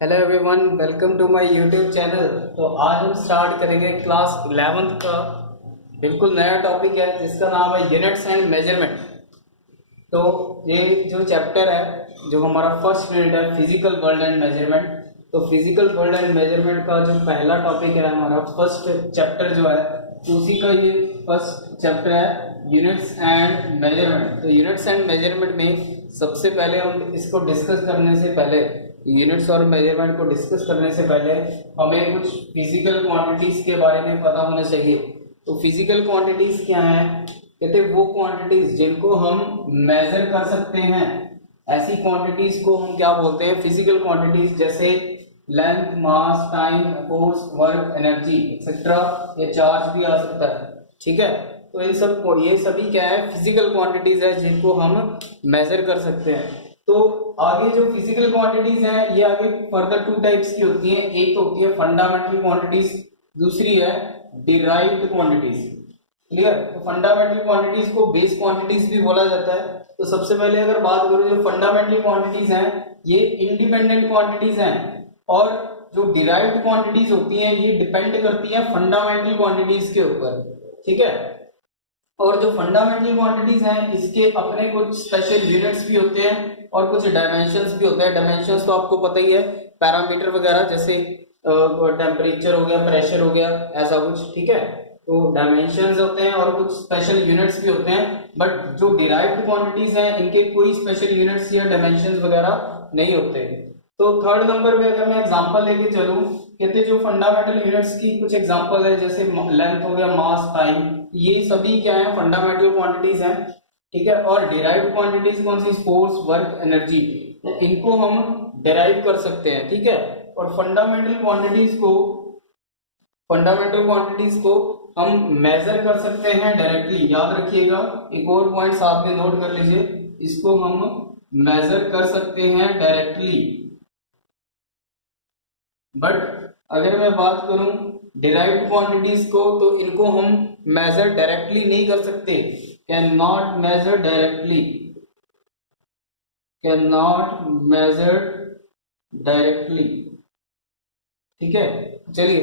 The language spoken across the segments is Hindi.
Hello everyone, welcome to my YouTube channel. तो आज हम स्टार्ट करेंगे क्लास 11th का बिल्कुल नया टॉपिक है जिसका नाम है यूनिट्स एंड मेजरमेंट। तो ये जो चैप्टर है, जो हमारा फर्स्ट यूनिट है फिजिकल वर्ल्ड एंड मेजरमेंट। तो फिजिकल वर्ल्ड एंड मेजरमेंट का जो पहला टॉपिक है, हमारा फर्स्ट चैप्टर जो है, तो उसी का ये फर्स्ट चैप्टर है यूनिट्स एंड मेजरमेंट। तो यूनिट्स एंड मेजरमेंट में सबसे पहले हम इसको डिस्कस करने से पहले, यूनिट्स और मेजरमेंट को डिस्कस करने से पहले हमें कुछ फिजिकल क्वांटिटीज के बारे में पता होना चाहिए। तो फिजिकल क्वांटिटीज क्या है? कहते वो क्वांटिटीज जिनको हम मेजर कर सकते हैं, ऐसी क्वांटिटीज को हम क्या बोलते हैं? Physical quantities. जैसे length, mass, time, force, work, energy etcetera, ये चार्ज भी आ सकता है। ठीक है, तो इन सब को, ये सभी क्या है? फिजिकल क्वांटिटीज है जिनको हम मेजर कर सकते हैं। तो आगे जो फिजिकल क्वांटिटीज हैं, ये आगे फर्दर टू टाइप्स की होती हैं। एक तो होती है फंडामेंटल क्वांटिटीज, दूसरी है डिराइव्ड क्वांटिटीज। क्लियर? तो फंडामेंटल क्वांटिटीज को बेस क्वांटिटीज भी बोला जाता है। तो सबसे पहले अगर बात करूं, जो फंडामेंटल क्वांटिटीज हैं ये इंडिपेंडेंट क्वांटिटीज हैं, और जो डिराइव्ड क्वांटिटीज होती हैं ये डिपेंड करती हैं फंडामेंटल क्वांटिटीज के ऊपर। ठीक है, और जो फंडामेंटल क्वांटिटीज हैं इसके अपने कुछ स्पेशल यूनिट्स भी होते हैं और कुछ डायमेंशंस भी होते हैं। डायमेंशंस तो आपको पता ही है, पैरामीटर वगैरह, जैसे टेम्परेचर हो गया, प्रेशर हो गया, ऐसा कुछ। ठीक है, तो डायमेंशंस होते हैं और कुछ स्पेशल यूनिट्स भी होते हैं। बट जो डिराइव्ड क्वांटिटीज हैं इनके कोई स्पेशल यूनिट्स या डायमेंशंस वगैरह नहीं होते। तो थर्ड नंबर पे अगर मैं एग्जांपल लेके चलूं, कहते जो फंडामेंटल यूनिट्स की कुछ एग्जांपल है, जैसे लेंथ हो गया, मास, टाइम, ये सभी क्या है? फंडामेंटल क्वांटिटीज हैं। ठीक है, और डिराइव्ड क्वांटिटीज कौन सी? फोर्स, वर्क, एनर्जी, इनको हम डिराइव कर सकते हैं। ठीक है, और फंडामेंटल क्वांटिटीज को हम मेजर कर सकते हैं डायरेक्टली। याद रखिएगा, एक और पॉइंट साथ में नोट कर लीजिए, इसको हम मेजर कर सकते हैं डायरेक्टली। बट अगर मैं बात करूं डिराइव्ड क्वांटिटीज को, तो इनको हम मेजर डायरेक्टली नहीं कर सकते। Cannot measure directly, cannot measure directly. ठीक है, चलिए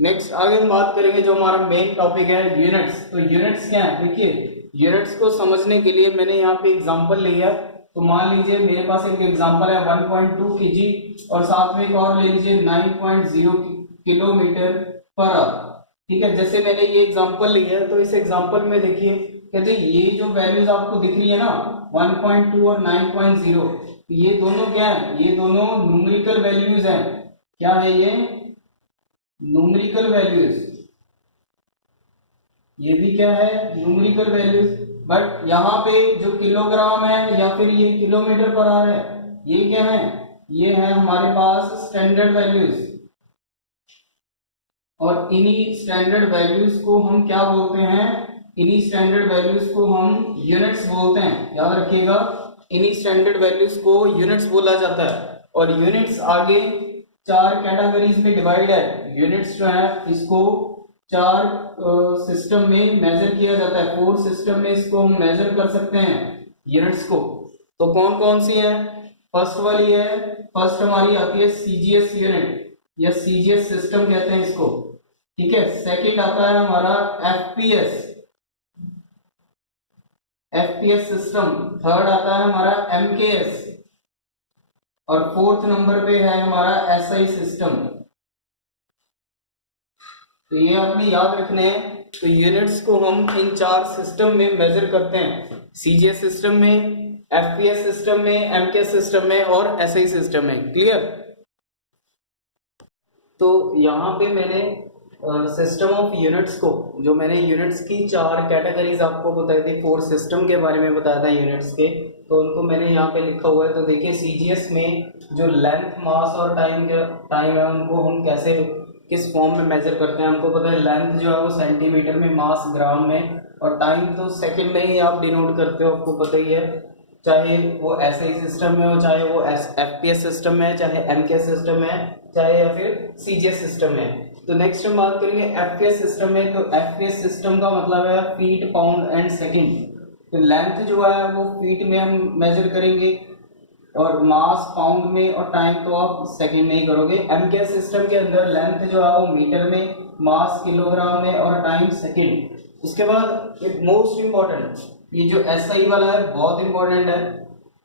नेक्स्ट आगे हम बात करेंगे, जो हमारा मेन टॉपिक है यूनिट्स। तो यूनिट्स क्या है? देखिए, यूनिट्स को समझने के लिए मैंने यहाँ पे एग्जांपल लिया। तो मान लीजिए मेरे पास एक एग्जांपल है 1.2 kg, और साथ में एक और ले लीजिए 9.0 किलोमीटर पर आवर। ठीक है, जैसे मैंने ये एग्जांपल लिया है, तो इस एग्जांपल में देखिए, कहते ये जो वैल्यूज आपको दिख रही है ना, 1.2 और 9.0, ये दोनों क्या है? ये दोनों न्यूमेरिकल वैल्यूज हैं। क्या है ये? Numerical values. ये भी क्या है? Numerical values. बट यहाँ पे जो किलोग्राम है या फिर ये किलोमीटर पर आवर है, ये क्या है? ये है हमारे पास स्टैंडर्ड वैल्यूज। और इन्हीं स्टैंडर्ड वैल्यूज को हम क्या बोलते हैं? इन्हीं स्टैंडर्ड वैल्यूज को हम यूनिट्स बोलते हैं। याद रखिएगा, इन्हीं स्टैंडर्ड वैल्यूज को यूनिट्स बोला जाता है। और यूनिट्स आगे चार कैटेगरीज में डिवाइड है। यूनिट्स जो है इसको चार सिस्टम में मेजर किया जाता है। 4 सिस्टम में इसको हम मेजर कर सकते हैं यूनिट्स को। तो कौन कौन सी है? फर्स्ट वाली है, फर्स्ट हमारी आती है सीजीएस यूनिट, या सीजीएस सिस्टम कहते हैं इसको। ठीक है, सेकंड आता है हमारा एफपीएस, एफपीएस सिस्टम। थर्ड आता है हमारा एमकेएस, और फोर्थ नंबर पे है हमारा एसआई सिस्टम। तो ये आपने याद रखने हैं। तो यूनिट्स को हम इन चार सिस्टम में मेजर करते हैं, सीजीएस सिस्टम में, एफपीएस सिस्टम में, एमकेएस सिस्टम में और एसआई सिस्टम में। क्लियर? तो यहाँ पे मैंने सिस्टम ऑफ यूनिट्स को, जो मैंने यूनिट्स की चार कैटेगरीज आपको बताई थी, 4 सिस्टम के बारे में बताया था यूनिट्स के, तो उनको मैंने यहाँ पे लिखा हुआ है। तो देखिए, सीजीएस में जो लेंथ, मास और टाइम है, उनको हम कैसे, किस फॉर्म में मेजर करते हैं? हमको पता है लेंथ जो है वो सेंटीमीटर में, मास ग्राम में, और टाइम तो सेकंड में ही आप डिनोट करते हो, आपको पता ही है। चाहे वो एसआई सिस्टम में हो, चाहे वो एफपीएस सिस्टम में है, चाहे एमकेएस सिस्टम में है, चाहे या फिर सीजीएस सिस्टम में। तो नेक्स्ट हम बात करेंगे एफपीएस सिस्टम में। तो एफपीएस सिस्टम का मतलब है फीट, पाउंड एंड सेकंड। तो लेंथ जो है वो फीट में हम मेजर करेंगे, और मास पाउंड में और टाइम तो आप सेकंड में ही करोगे। एमकेएस सिस्टम के अंदर लेंथ जो है वो मीटर में, मास किलोग्राम में और टाइम सेकंड। उसके बाद एक मोस्ट इंपॉर्टेंट, ये जो एसआई वाला है बहुत इंपॉर्टेंट है,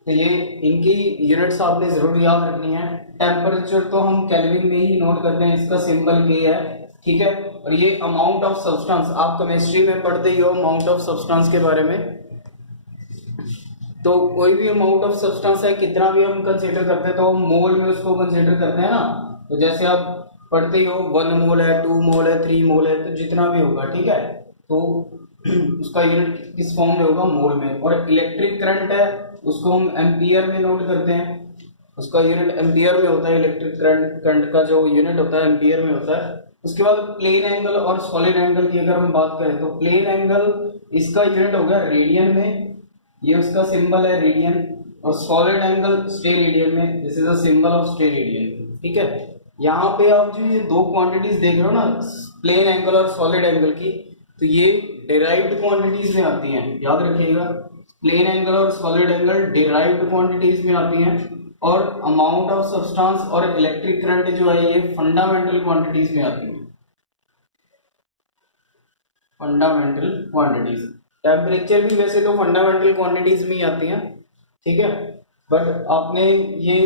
तो ये इनकी यूनिट्स आपने जरूर याद रखनी है। टेम्परेचर तो हम केल्विन में ही नोट करते हैं, इसका सिंबल के है, ठीक है। और ये अमाउंट ऑफ सब्सटेंस, आप केमिस्ट्री में पढ़ते ही हो अमाउंट ऑफ सब्सटेंस के बारे में। तो कोई भी अमाउंट ऑफ सब्सटेंस है, कितना भी हम कंसीडर करते हैं तो हम मोल में उसको कंसीडर करते हैं ना। तो जैसे आप पढ़ते ही हो 1 मोल है, 2 मोल है, 3 मोल है, तो जितना भी होगा, ठीक है, तो उसका यूनिट किस फॉर्म में होगा, मोल में। और इलेक्ट्रिक करंट है उसको हम एम्पियर में नोट करते हैं, उसका यूनिट एम्पियर में होता है। इलेक्ट्रिक करंट का जो यूनिट होता है एम्पियर में होता है। उसके बाद प्लेन एंगल और सॉलिड एंगल की अगर हम बात करें तो प्लेन एंगल इसका यूनिट हो गया रेडियन में, ये उसका सिंबल है रेडियन। और सॉलिड एंगल स्टेरेडियन में, this is the symbol of steradian, ठीक है। यहाँ पे आप जो ये दो क्वांटिटीज देख रहे हो ना, प्लेन एंगल और सॉलिड एंगल की, तो ये डिराइव्ड क्वांटिटीज में आती हैं, याद रखिएगा। प्लेन एंगल और सॉलिड एंगल डिराइव्ड क्वांटिटीज में आती हैं। और अमाउंट ऑफ सब्सटेंस और इलेक्ट्रिक करंट जो है ये फंडामेंटल क्वांटिटीज में आती हैं, फंडामेंटल क्वांटिटीज। टेम्परेचर भी वैसे तो फंडामेंटल क्वांटिटीज में ही आती हैं, ठीक है। बट आपने ये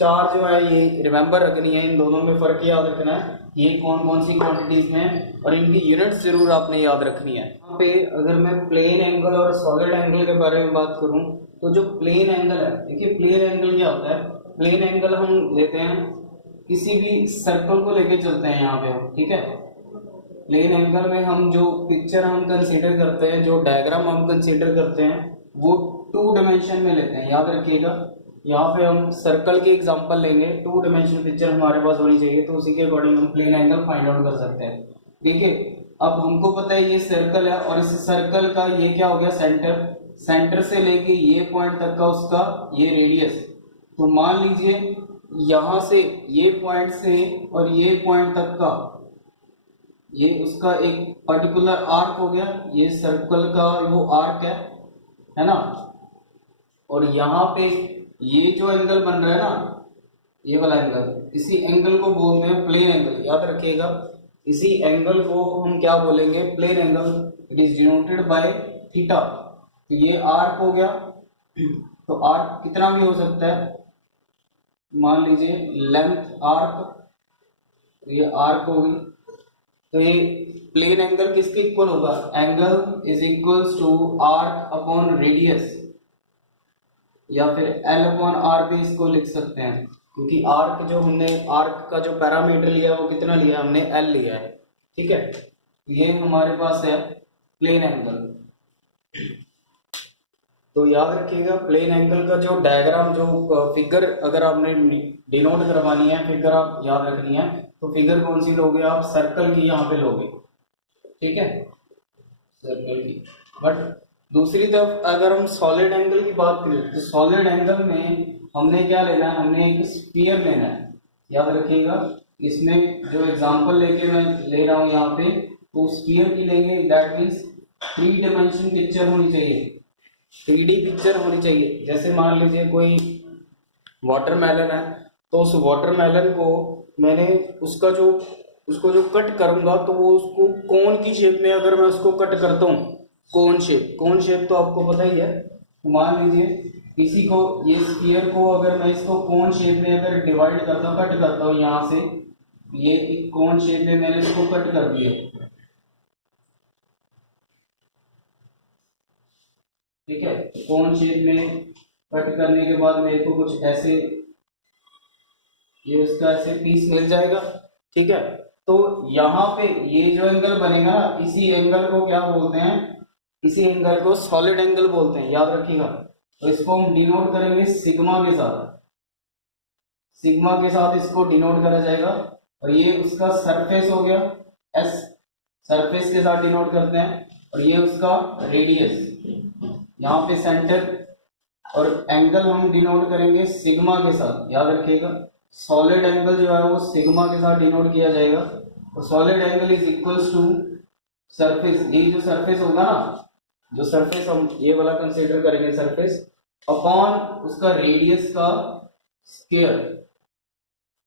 चार जो है ये रिमेंबर रखनी है, इन दोनों में फर्क याद रखना है, ये कौन कौन सी क्वांटिटीज में, और इनकी यूनिट्स जरूर आपने याद रखनी है। यहाँ पे अगर मैं प्लेन एंगल और सॉलिड एंगल के बारे में बात करूं तो जो प्लेन एंगल है, देखिए प्लेन एंगल क्या होता है। प्लेन एंगल हम लेते हैं किसी भी सर्कल को लेके चलते हैं यहाँ पे हम, ठीक है। प्लेन एंगल में हम जो पिक्चर हम कंसीडर करते हैं, जो डायग्राम हम कंसीडर करते हैं, वो 2 डायमेंशन में लेते हैं, याद रखिएगा। यहाँ पे हम सर्कल की एग्जांपल लेंगे, 2 डायमेंशन पिक्चर हमारे पास होनी चाहिए, तो उसी के अकॉर्डिंग हम प्लेन एंगल फाइंड आउट कर सकते हैं। देखिए अब हमको पता है ये सर्कल है, और इस सर्कल का ये क्या हो गया, सेंटर, सेंटर से लेके ये पॉइंट तक का उसका ये रेडियस। तो मान लीजिए यहाँ से ये पॉइंट से और ये पॉइंट तक का ये उसका एक पर्टिकुलर आर्क हो गया, ये सर्कल का वो आर्क है ना। और यहाँ पे ये जो एंगल बन रहा है ना, ये वाला एंगल, इसी एंगल को बोलते हैं प्लेन एंगल, याद रखिएगा। इसी एंगल को हम क्या बोलेंगे, plane angle. It is denoted by theta. तो ये आर्क हो गया, तो आर्क कितना भी हो सकता है, मान लीजिए लेंथ आर्क, तो ये आर्क होगी। तो ये प्लेन एंगल किसके इक्वल होगा, angle is equals to arc upon radius, या फिर एल अपॉन आर भी इसको लिख सकते हैं, क्योंकि आर्क जो हमने, आर्क का जो पैरामीटर लिया वो कितना लिया हमने, एल लिया है, ठीक है। ये हमारे पास है प्लेन एंगल। तो याद रखिएगा प्लेन एंगल का जो डायग्राम, जो फिगर अगर आपने डिनोट करवानी है, फिगर आप याद रखनी है, तो फिगर कौन सी लोगे आप, सर्कल की यहाँ पे लोगे, ठीक है, सर्कल की। बट दूसरी तरफ अगर हम सॉलिड एंगल की बात करें तो सॉलिड एंगल में हमने क्या लेना है, हमने एक स्फीयर लेना है, याद रखिएगा। इसमें जो एग्जांपल लेके मैं ले रहा हूँ यहाँ पे, तो स्फीयर की लेंगे, दैट मीन्स 3 डायमेंशन पिक्चर होनी चाहिए, 3D पिक्चर होनी चाहिए। जैसे मान लीजिए कोई वाटरमेलन है, तो उस वाटरमेलन को मैंने उसको जो कट करूंगा, तो वो उसको कोन की शेप में अगर मैं उसको कट करता हूँ, कोन शेप तो आपको पता ही है। मान लीजिए किसी को, ये स्फीयर को अगर मैं इसको कोन शेप में अगर डिवाइड करता हूँ, कट करता हूँ, यहाँ से ये एक कोन शेप में मैंने इसको कट कर दिया, ठीक है। कोन शेप में कट करने के बाद मेरे को कुछ ऐसे ये उसका ऐसे पीस मिल जाएगा, ठीक है। तो यहाँ पे ये जो एंगल बनेगा ना, इसी एंगल को क्या बोलते हैं, इसी एंगल को सॉलिड एंगल बोलते हैं, याद रखिएगा। तो इसको हम डिनोट करेंगे सिग्मा के साथ, सिग्मा के साथ इसको डिनोट करा जाएगा। और ये उसका सरफेस हो गया, एस, सरफेस के साथ डिनोट करते हैं। और ये उसका रेडियस, यहाँ पे सेंटर, और एंगल हम डिनोट करेंगे सिग्मा के साथ, याद रखिएगा। सॉलिड एंगल जो है वो सिग्मा के साथ डिनोट किया जाएगा। और solid angle is equals to surface, ये जो सरफेस होगा ना, जो सरफेस हम ये वाला कंसीडर करेंगे सरफेस, अपॉन उसका रेडियस का स्क्वायर,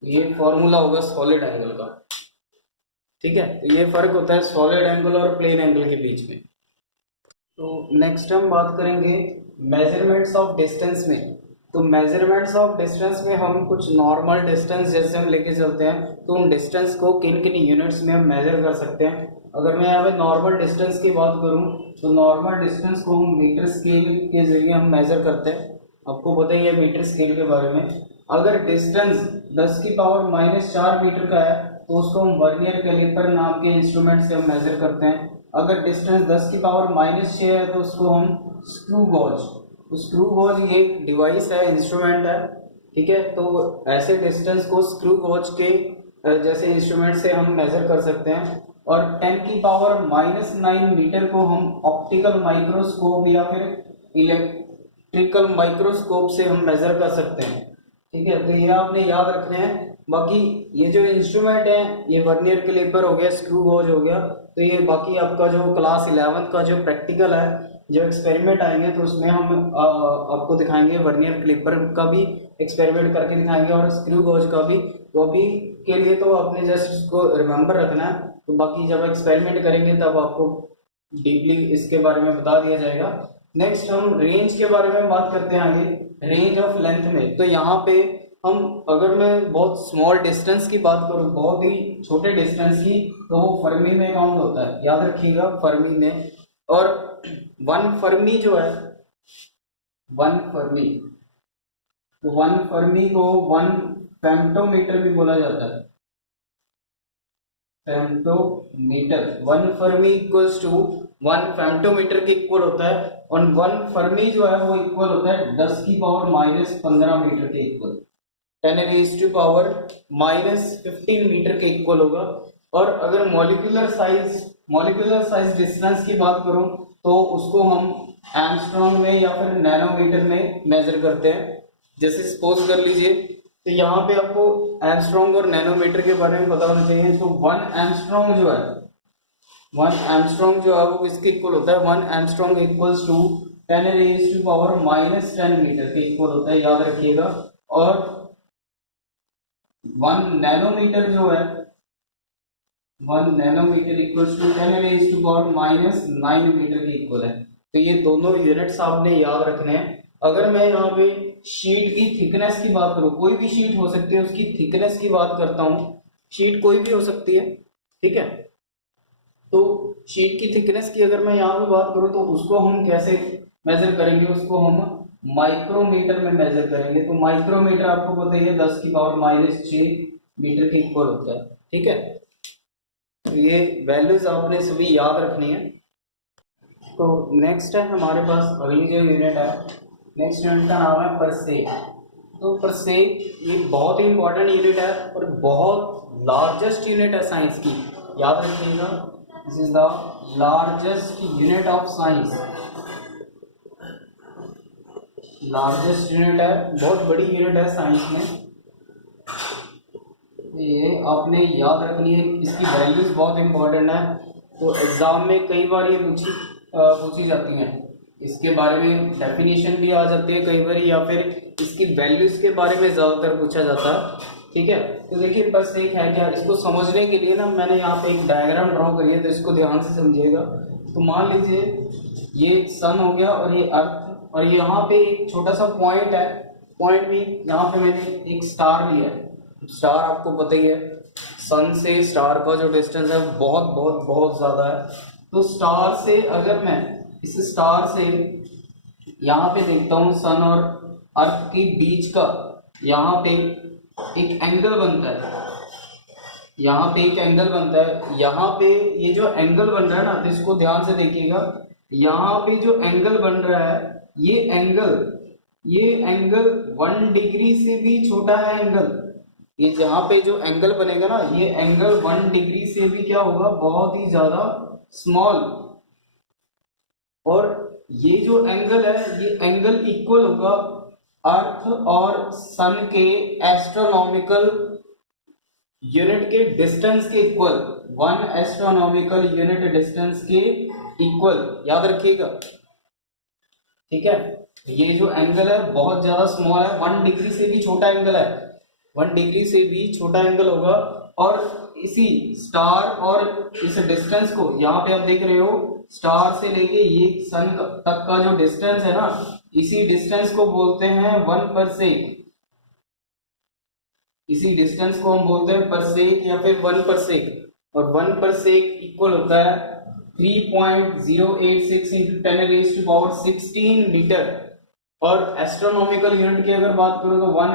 ये फॉर्मूला होगा सॉलिड एंगल का। ठीक है, तो ये फर्क होता है सॉलिड एंगल और प्लेन एंगल के बीच में। तो नेक्स्ट हम बात करेंगे मेजरमेंट्स ऑफ डिस्टेंस में। तो मेजरमेंट्स ऑफ डिस्टेंस में हम कुछ नॉर्मल डिस्टेंस जैसे हम लेके चलते हैं, तो उन डिस्टेंस को किन किन यूनिट्स में हम मेजर कर सकते हैं। अगर मैं यहाँ पे नॉर्मल डिस्टेंस की बात करूँ तो नॉर्मल डिस्टेंस को हम मीटर स्केल के जरिए हम मेजर करते हैं। आपको पता ही है मीटर स्केल के बारे में। अगर डिस्टेंस 10⁻⁴ मीटर का है तो उसको हम वर्नियर कैलिपर नाम के इंस्ट्रूमेंट से हम मेजर करते हैं। अगर डिस्टेंस 10⁻⁻6 है तो उसको हम स्क्रू गॉज, स्क्रू गॉज ये एक डिवाइस है, इंस्ट्रूमेंट है। ठीक है, तो ऐसे डिस्टेंस को स्क्रू गॉज के जैसे इंस्ट्रूमेंट से हम मेजर कर सकते हैं। और 10⁻⁹ मीटर को हम ऑप्टिकल माइक्रोस्कोप या फिर इलेक्ट्रिकल माइक्रोस्कोप से हम मेजर कर सकते हैं। ठीक है, तो ये आपने याद रखने हैं। बाकी ये जो इंस्ट्रूमेंट है ये वर्नियर कैलिपर हो गया, स्क्रू गॉज हो गया। तो ये बाकी आपका जो क्लास 11th का जो प्रैक्टिकल है, जो एक्सपेरिमेंट आएंगे तो उसमें हम आपको दिखाएंगे वर्नियर कैलिपर का भी एक्सपेरिमेंट करके दिखाएंगे और स्क्रू गॉज का भी। तो अभी के लिए तो आपने जस्ट इसको रिमेम्बर रखना है, तो बाकी जब एक्सपेरिमेंट करेंगे तब आपको डीपली इसके बारे में बता दिया जाएगा। नेक्स्ट हम रेंज के बारे में बात करते हैं आगे, रेंज ऑफ लेंथ में। तो यहाँ पे हम अगर मैं बहुत स्मॉल डिस्टेंस की बात करूं, बहुत ही छोटे डिस्टेंस की, तो वो फर्मी में काउंट होता है, याद रखिएगा फर्मी में। और 1 फर्मी जो है, 1 फर्मी, तो 1 फर्मी को 1 फेम्टोमीटर भी बोला जाता है। फेम्टोमीटर, 1 फर्मी इक्वल्स टू 1 फेम्टोमीटर के इक्वल होता है। और 1 फर्मी जो है वो इक्वल होता है 10⁻⁻15 मीटर के इक्वल, 10⁻⁻15 मीटर के इक्वल होगा। और अगर मॉलिक्यूलर साइज डिस्टेंस की बात करूं तो उसको हम एंगस्ट्रॉम में या फिर नैनोमीटर में मेजर करते हैं। जैसे सपोज कर लीजिए, तो यहाँ पे आपको एंगस्ट्रॉम और नैनोमीटर के बारे में पता होना चाहिए। तो 1 एंगस्ट्रॉम जो है, 1 एंगस्ट्रॉम जो है वो किसके इक्वल होता है, 1 एंगस्ट्रॉम इक्वल्स टू 10⁻⁻⁻ मीटर के इक्वल होता है, याद रखिएगा। और 1 नैनोमीटर जो है, 1 नैनोमीटर इक्वल्स टू 10⁻⁻9 मीटर के इक्वल है। तो ये दोनों यूनिट्स आपने याद रखने हैं। अगर मैं यहाँ पे शीट की थिकनेस की बात करूँ, कोई भी शीट हो सकती है, उसकी थिकनेस की बात करता हूँ, शीट कोई भी हो सकती है। ठीक है, तो शीट की थिकनेस की अगर मैं यहाँ पे बात करूँ तो उसको हम कैसे मेजर करेंगे, उसको हम माइक्रोमीटर में मेजर करेंगे। तो माइक्रोमीटर आपको पता ही है 10⁻⁻6 मीटर के इक्वल होता है। ठीक है, तो ये वैल्यूज आपने सभी याद रखनी है। तो नेक्स्ट है हमारे पास अगली जो यूनिट है, नेक्स्ट यूनिट का नाम है परसेक। तो परसेक ये बहुत ही इंपॉर्टेंट यूनिट है और बहुत लार्जेस्ट यूनिट है साइंस की, याद रखिएगा। This is the largest unit of science, largest unit है, बहुत बड़ी यूनिट है साइंस में। ये आपने याद रखनी है, इसकी वैल्यूज बहुत इंपॉर्टेंट है। तो एग्जाम में कई बार ये पूछी जाती हैं, इसके बारे में डेफिनेशन भी आ जाती है कई बार, या फिर इसकी वैल्यूज के बारे में ज़्यादातर पूछा जाता है। ठीक है, तो देखिए बस एक है क्या, इसको समझने के लिए ना मैंने यहाँ पे एक डायग्राम ड्रॉ करी है, तो इसको ध्यान से समझिएगा। तो मान लीजिए ये सन हो गया और ये अर्थ, और यहाँ पे एक छोटा सा पॉइंट है, पॉइंट भी यहाँ पे मैंने एक स्टार लिया है। स्टार आपको पता ही है, सन से स्टार का जो डिस्टेंस है बहुत बहुत बहुत ज़्यादा है। तो स्टार से अगर मैं इस स्टार से यहाँ पे देखता हूँ सन और अर्थ के बीच का, यहाँ पे एक एंगल बनता है, यहाँ पे एक एंगल बनता है। यहाँ पे ये जो एंगल बन रहा है ना, तो इसको ध्यान से देखिएगा। यहाँ पे जो एंगल बन रहा है, ये एंगल 1 डिग्री से भी छोटा है एंगल। ये जहाँ पे जो एंगल बनेगा ना, ये एंगल 1 डिग्री से भी क्या होगा, बहुत ही ज्यादा स्मॉल। और ये जो एंगल है, ये एंगल इक्वल होगा अर्थ और सन के एस्ट्रोनॉमिकल यूनिट के डिस्टेंस के इक्वल, 1 एस्ट्रोनॉमिकल यूनिट डिस्टेंस के इक्वल, याद रखिएगा। ठीक है। ये जो एंगल है बहुत ज्यादा स्मॉल है, 1 डिग्री से भी छोटा एंगल है, 1 डिग्री से भी छोटा एंगल होगा। और इसी स्टार और इस डिस्टेंस को यहाँ पे आप देख रहे हो, स्टार से लेके ये सन तक का जो डिस्टेंस है ना, इसी डिस्टेंस को बोलते हैं 1 परसेक। इसी डिस्टेंस को हम बोलते हैं परसेक या फिर 1 परसेक। और 1 परसेक इक्वल होता है 3.086 इंटू 10⁻16 मीटर। और एस्ट्रोनॉमिकल यूनिट की अगर बात करूं तो 1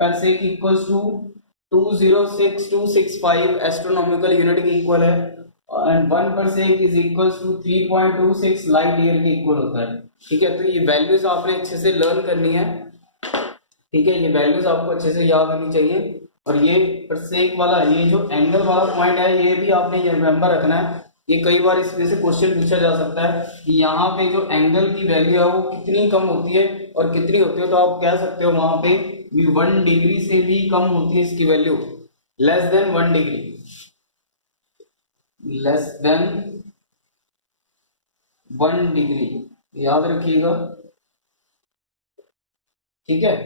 parsec equals to 206265 astronomical unit के इक्वल है। And 1 parsec is equals to 3.26 light year के इक्वल होता है। ठीक है, तो ये वैल्यूज आपने अच्छे से लर्न करनी है। ठीक है, ये वैल्यूज आपको अच्छे से याद होनी चाहिए। और ये परसेक वाला, ये जो एंगल वाला पॉइंट है, ये भी आपने ये रिमेंबर रखना है। ये कई बार इसमें से क्वेश्चन पूछा जा सकता है कि यहाँ पे जो एंगल की वैल्यू है वो कितनी कम होती है और कितनी होती है, तो आप कह सकते हो वहां पे 1 डिग्री से भी कम होती है इसकी value, less than 1 degree, less than 1 degree, याद रखिएगा। ठीक है,